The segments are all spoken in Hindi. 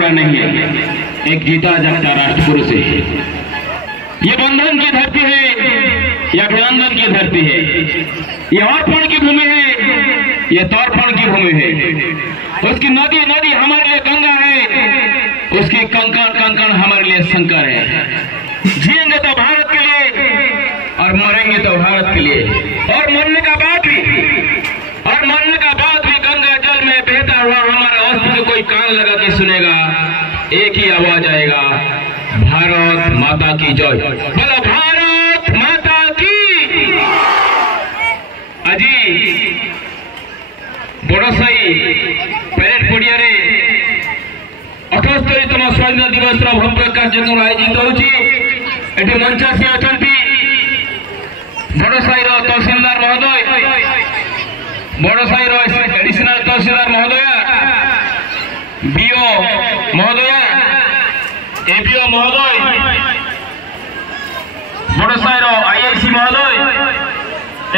टुकड़ा नहीं है, एक जीता जागता राष्ट्र पुरुष है। ये बंधन की धरती है, ये अभिनंदन की धरती है, ये अर्पण की भूमि है, ये तर्पण की भूमि है। उसकी नदी नदी हमारे लिए गंगा है, उसकी कंकण कंकण हमारे लिए शंकर है। जिएंगे तो भारत के लिए और मरेंगे तो भारत के लिए, और मरने का बाद भी गंगा जल में बहता हुआ हमारा अस्त्र को कोई कान लगा के सुनेगा, एक ही आवाज आएगा, भारत माता की जय। बोलो भारत माता की। আজি बड़साई परेड पड़िया 78तम स्वाधीनता दिवस भव्य कार्यक्रम आयोजित होती। मंचासी अच्छा बड़साई तहसीलदार महोदय, बड़साई एडिशनल तहसीलदार महोदय, बीओ महोदय, एपीओ महोदय, बड़साई आईआईसी महोदय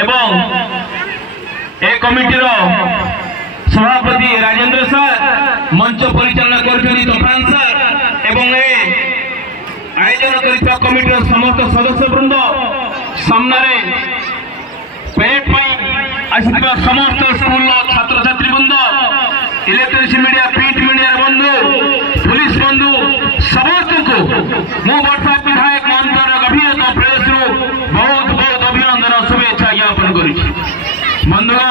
एवं ए कमिटीर सभापति राजेंद्र सर, मंच परिचालना कर तोफान सर एवं आयोजन कर कमिटीर समस्त सदस्य वृंद सामने पेरेड आसिथिबा समस्त स्कूल छात्र छात्री वृंद, इलेक्ट्रोनिक्स मीडिया, प्रिंट मीडिया बंधु, पुलिस बंधु समस्त को मु वर्षा विधायक मंत्र गभीरता प्रदेश बहुत बहुत अभिनंदन शुभेच्छा ज्ञापन करुँ। बंधुगण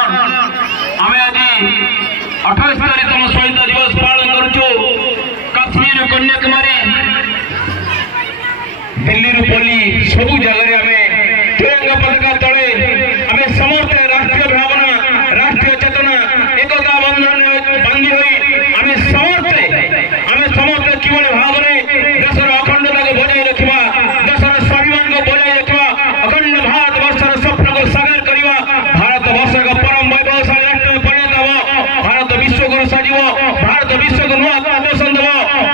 आम आज 78तम स्वाधीनता दिवस पालन करुचु। काश्मीर कन्याकुमारी दिल्ली पल्ली सबू जगह आम तिरंगा पताका तले आम समस्त राष्ट्रीय भावना, राष्ट्रीय चेतना, एकता बंधन बांधी हुई आम समस्त किभली भाव में देशर अखंडता को बजाय रखा, देशर स्वाभिमान को बजाय रखा, अखंड भारत वर्षर स्वप्न को साकार करवा, भारत वर्ष का परम वैभवशाली राष्ट्र में परिणत हो, भारत विश्व को सजीव, भारत विश्व को नुआ आकर्षण देव,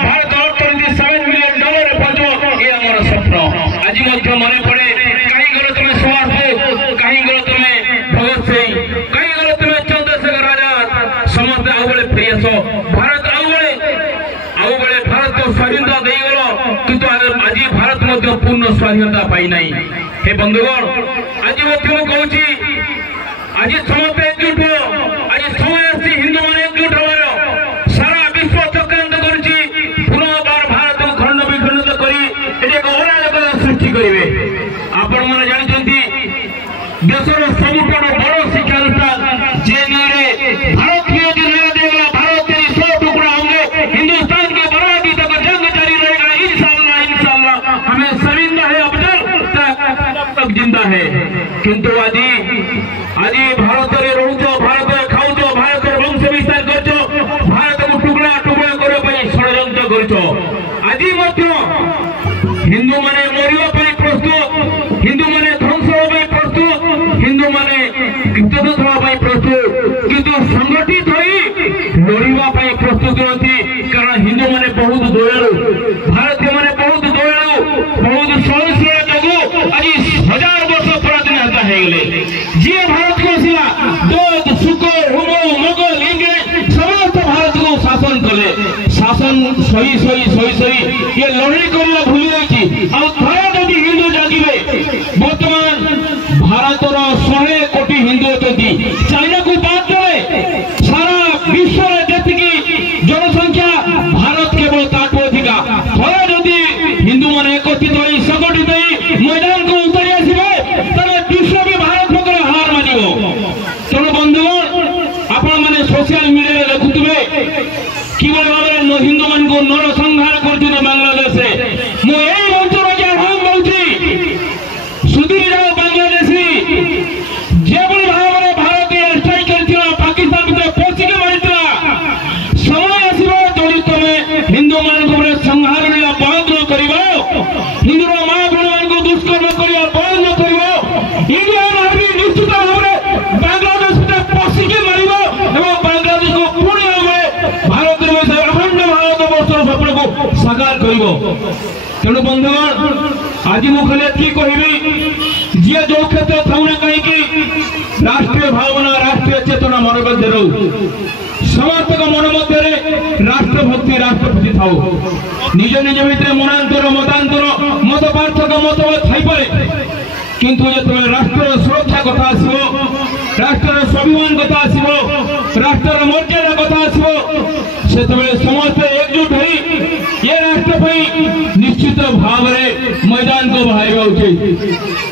भारत अर्थनीति $7 मिलियन पहुंचो, ये आम स्वप्न। आज मन पड़े कहीं गल तुम्हें सुभाष बोस, कहीं गल तुम्हें भगत सिंह, कहीं गल तुम्हें चंद्रशेखर आजाद, समस्त आउ बड़े फेरी आस। भारत आउ बड़े भारत को स्वाधीनता दे गल, किंतु आज भारत मध्य पूर्ण स्वाधीनता पाई नहीं। हे बंधुगण आज कहूँ आज समस्त एकजुट हो, आज समय आसी हिंदू मान एकजुट हमार, सारा विश्व चक्रांत कर पुनर्बार भारत को खंड विखंडित कर अराजकता सृष्टि करेंगे। आपण मैंने जानते देशर सबुठ बड़ शिक्षानुष्ठान जेएनयू भारत की निर्णय देगा, भारत के 100 टुकड़ा होंगे, हिंदुस्तान की बर्बादी तक जंग जारी रहेगा। इंशाअल्लाह इंशाअल्लाह हमें शर्मिंदा है अफजल तक जिंदा है, किंतु आज भारत में रोच, भारत में खाऊच, भारत वंश विस्तार कर, भारत को टुकड़ा टुकड़ा करने षड्यंत्र कर। आज हिंदू माने मरिया प्रस्तुत, हिंदू माने ध्वंस होगा प्रस्तुत, हिंदू माने विद्युत होगा प्रस्तुत, किंतु संगठित हो लड़वा प्रस्तुत होती। कारण हिंदू माने बहुत दयालु, भारतीय माने बहुत दयालु, बहुत सहनशील जो आज 1000 वर्ष पराधीन होता है जी भारत को आसला बौद्ध, शुकर, हुमो, मोगल, इंग्रेज समस्त भारत को शासन कले। शासन सही सही सही सही ये लड़ाई करना भूली जाइए। जदि हिंदू जागिबे बर्तमान भारतर 100 कोटी हिंदू अच्छा, चाइना को बात देवे सारा विश्व जी जनसंख्या भारत केवल ताठू अधिका। थोड़ा जदि हिंदू मान एकत्रित हो संगठित हो मैदान को उतरी आसवे तेरे विश्व भी भारत पकड़े हार मानिब। तेणु बंधुगण आपण मैंने सोशल मीडिया देखुवे कि भाव में हिंदू मान को नर संहार कर बांग्लादेश मुझे मंचर आह्वान दूसरी सुधीर जाओ बांग्लादेशी जो भाव में भारत स्ट्राइक कर पाकिस्तान भर पशिक मारी समय आसो जदि तुम हिंदू मान को संहार बंद न कर हिंदू माँ भूण मान को दुष्कर्म करने बंद न कर इंडियन आर्मी निश्चित भाव में बांग्लादेश पशिक मार बांग्लादेश को पुणी भारत अखंड भारत वर्षर स्वप्न को साकार कर। तेणु बंधुगण आज मुझे ये कहबी जी जो क्षेत्र था कहीं राष्ट्रीय भावना, राष्ट्रीय चेतना मन मध्य रो समस्त मन मध्य राष्ट्रभक्ति परवर्ती राष्ट्रपति थाओ निज निज भितर मनांतर मतांतर मत पार्थक्य मतभेद थई पारे किंतु जो राष्ट्र सुरक्षा कथा आसो राष्ट्र स्वाभिमान कथा आसो राष्ट्र मर्यादा कथा आसो से समस्त एकजुट हो ये राष्ट्र निश्चित भाव में मैदान को बाहर उचित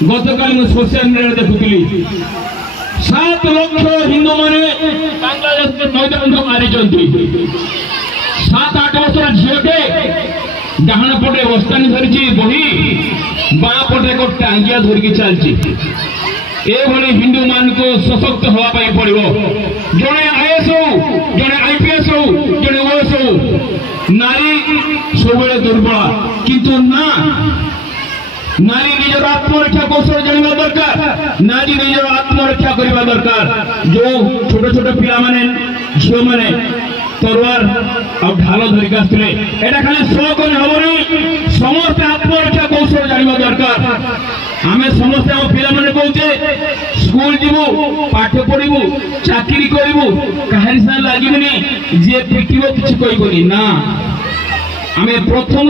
गतकाल मैं सोशल मीडिया देखुली 7 लाख हिंदू मैंने बांग्लादेश मैदान को मारी 7-8 वर्ष झीटे डाण पटे बस्तानी धरी बही बाँ पटे एक टांगिया धरिकी चलती हिंदू मान को सशक्त होगापाई पड़ो जड़े आईएएस हो जड़े आईपीएस हो जड़े ओएस हो नारी सब दुर्बल किंतु ना नारी निजर आत्मरक्षा कौशल जाना दरकार नारी निजर आत्मरक्षा करने दरकार जो छोट छोट पिला माने झील माने तरवार और ढाल धरिक आसते एटा खाली शो कर हबनी समस्त आत्मरक्षा कौशल जाना दरकार आमे समस्त आम पिला माने कहूचे स्कूल जीवु पाठ पढ़ू चाकरी करू कहानी साथ लगे जे पिटिबो किछि कहबनी ना आमे प्रथम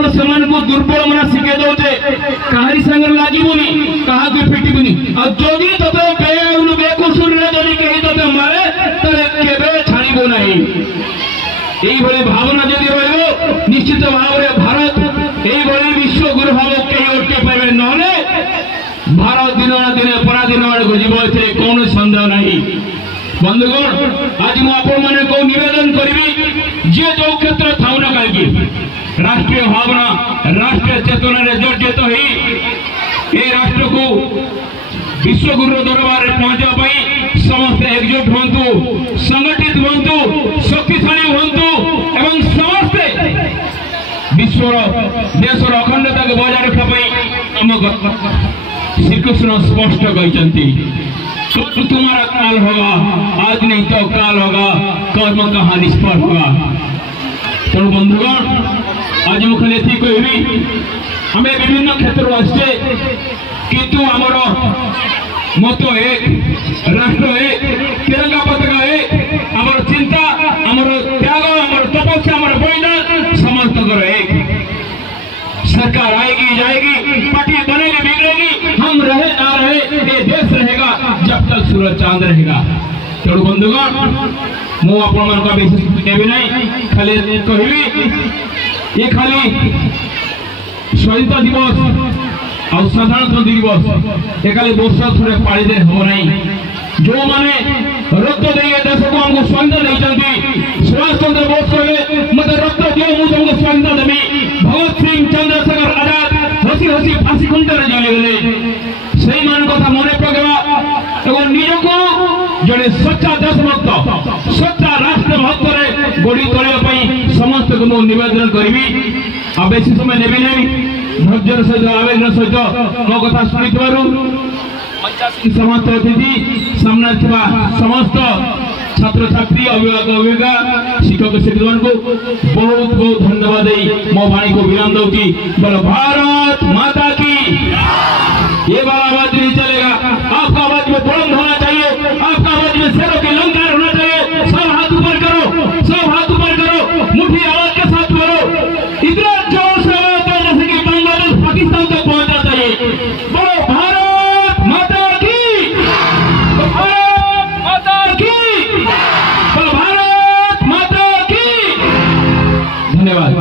को दुर्बल मना शिखे दौचे कहानी संग लगनी क्या पिटबनी आदि ते बेकौशल कहीं ते मारे तेरे छाड़ब ना ये भावना जदि रही निश्चित भाव में भारत ये विश्व गुरु भाव कहीं अटके पाए ना भारत दिन दिन पराधीन आड़ को जीव कौन सन्देह नहीं बंधुगण आज मुझे को निवेदन करी जे जो क्षेत्र था ना कहीं राष्ट्रीय भावना राष्ट्रीय चेतना जर्जित हो राष्ट्र को विश्वगुरु दरबार पहुंचा समस्त एकजुट हूँ संगठित हूँ शक्तिशाली हूँ एवं समस्ते विश्वर देशर अखंडता को बजाय रखा श्रीकृष्ण स्पष्ट कहते तुम्हारा काल होगा आज नहीं तो काल होगा कर्म कहाँ निष्फल होगा। तो बंधुगण आज मुझे ये कहबी हमें विभिन्न क्षेत्र आसचे किंतु आमर मत एक राष्ट्र एक तिरंगा पताका एक आमर चिंता आमर त्याग आमर तपस्या आमर बलिदान समस्त एक सरकार आएगी जाएगी पार्टी बनेगी बिगड़ेगी हम रहे ना रहे ये देश रहेगा जब तक सूरज चांद रहेगा। तेणु बंधुगण मु आप विशेष देवी ना खाली कहबी ये खाली स्वतंत्रता दिवस और साधारणतंत्र दिवस ये खाली वर्ष थोड़े पाड़ी दे हम नहीं जो माने रक्त दे देश को हमको स्वतंत्रता नहीं सुभाष चंद्र बोस कहे मत रक्त दियो मुझे तुमको स्वतंत्रता देवी भगत सिंह चंद्रशेखर आजाद हसी हसी फांसी खुंटे जलीगले से मान कथा मन पकेवा निज को जड़े सच्चा देशभक्त सच्चा राष्ट्र भक्त गढ़ी तोड़ाई समस्त को निवेदन करी आ बेसी समय नेबी नहीं धैर्य सहित आवेदन सहित मो कथा शुणी समस्त अतिथि सामने समस्त छात्र छात्री अभिभावक अभिभाविका शिक्षक शिक्षक को बहुत बहुत धन्यवाद मो वाणी को विराम दूसरी बोलो भारत माता की ये वाला आवाज नहीं चलेगा आपका आवाज में बुलंद होना चाहिए आपका आवाज में शेरों के लंकार होना चाहिए सब हाथ ऊपर करो सब हाथ ऊपर करो मुट्ठी आवाज के साथ करो इतना जोर से आवाज है जैसे कि बांग्लादेश पाकिस्तान तक पहुंचना चाहिए। बोलो भारत माता की भारत माता की बोलो भारत माता की। धन्यवाद।